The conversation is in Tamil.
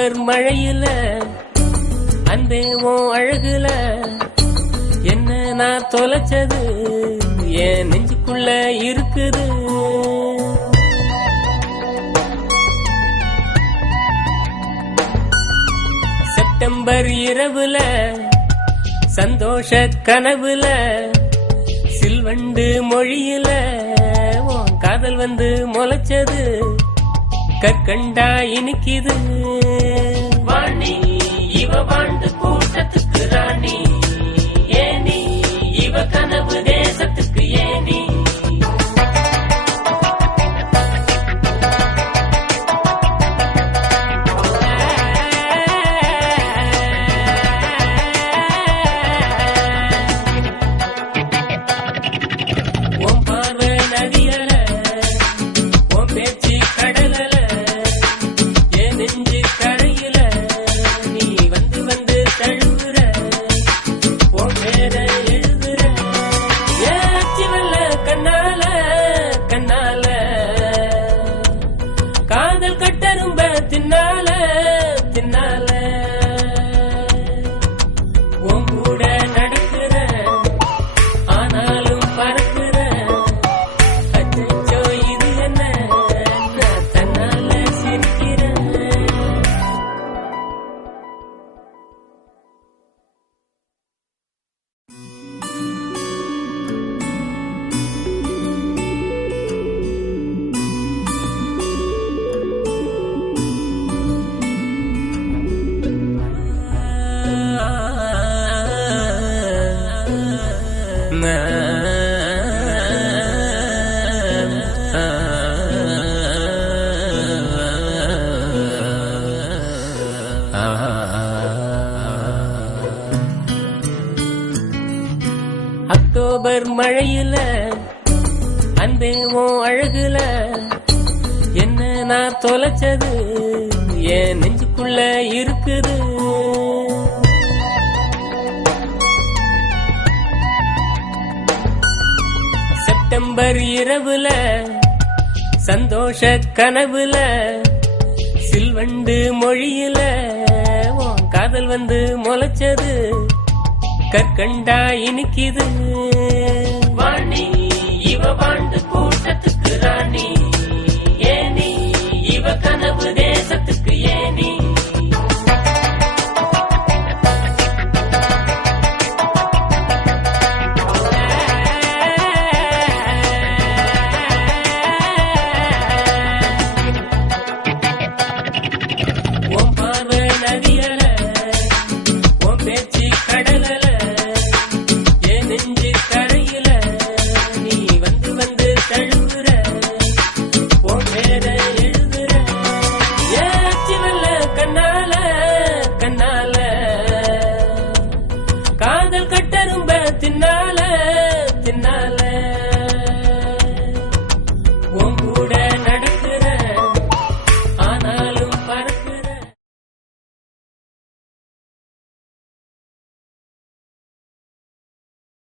அக்டோபர் மழையில அன்பே உன் அழகுல என்ன நான் தொலைச்சது என் நெஞ்சுக்குள்ள இருக்குது. செப்டம்பர் இரவுல சந்தோஷ கனவுல சில்வண்டு மொழியில உன் காதல் வந்து முளைச்சது கற்கண்டா இனிக்குது. வாணி இவ வாழ்ந்து கூட்டத்துக்கு ராணி ஏனி இவ கனவு தேசத்துக்கு ஏனி. உன் பார்வை நதியல உன் பேச்சு கடலல என் நெஞ்சு கரையில நீ வந்து வந்து தழுவுற உன் பேர எழுதுற ஏச்சி வெள்ள கண்ணால கண்ணால காதல் கட்டரும்ப தின்னால தின்னால உன் கூட நடக்கிற ஆனாலும் பறக்கிற அச்சோ இது என்ன நான் தன்னால சிரிக்கிறேன். அக்டோபர் மழையில அன்பே உன் அழகுல என்ன நான் தொலைச்சது என் நெஞ்சுக்குள்ள இருக்குது. செப்டம்பர் இரவுல சந்தோஷ கனவுல சில்வண்டு மொழியில உன் காதல் வந்து முளைச்சது கற்கண்டா இனிக்குது. வாணி இவ வாழ்ந்து கூட்டத்துக்கு ராணி ஏனி இவ கனவு தேசத்துக்கு ஏனி. உன் பார்வை நதியல உன் பேச்சு கடலல என் நெஞ்சு கரையில நீ வந்து வந்து தழுவுற உன் பேர எழுதுற ஏச்சி வெள்ள கண்ணால கண்ணால காதல் கட்டரும்ப தின்னால தின்னால உன் கூட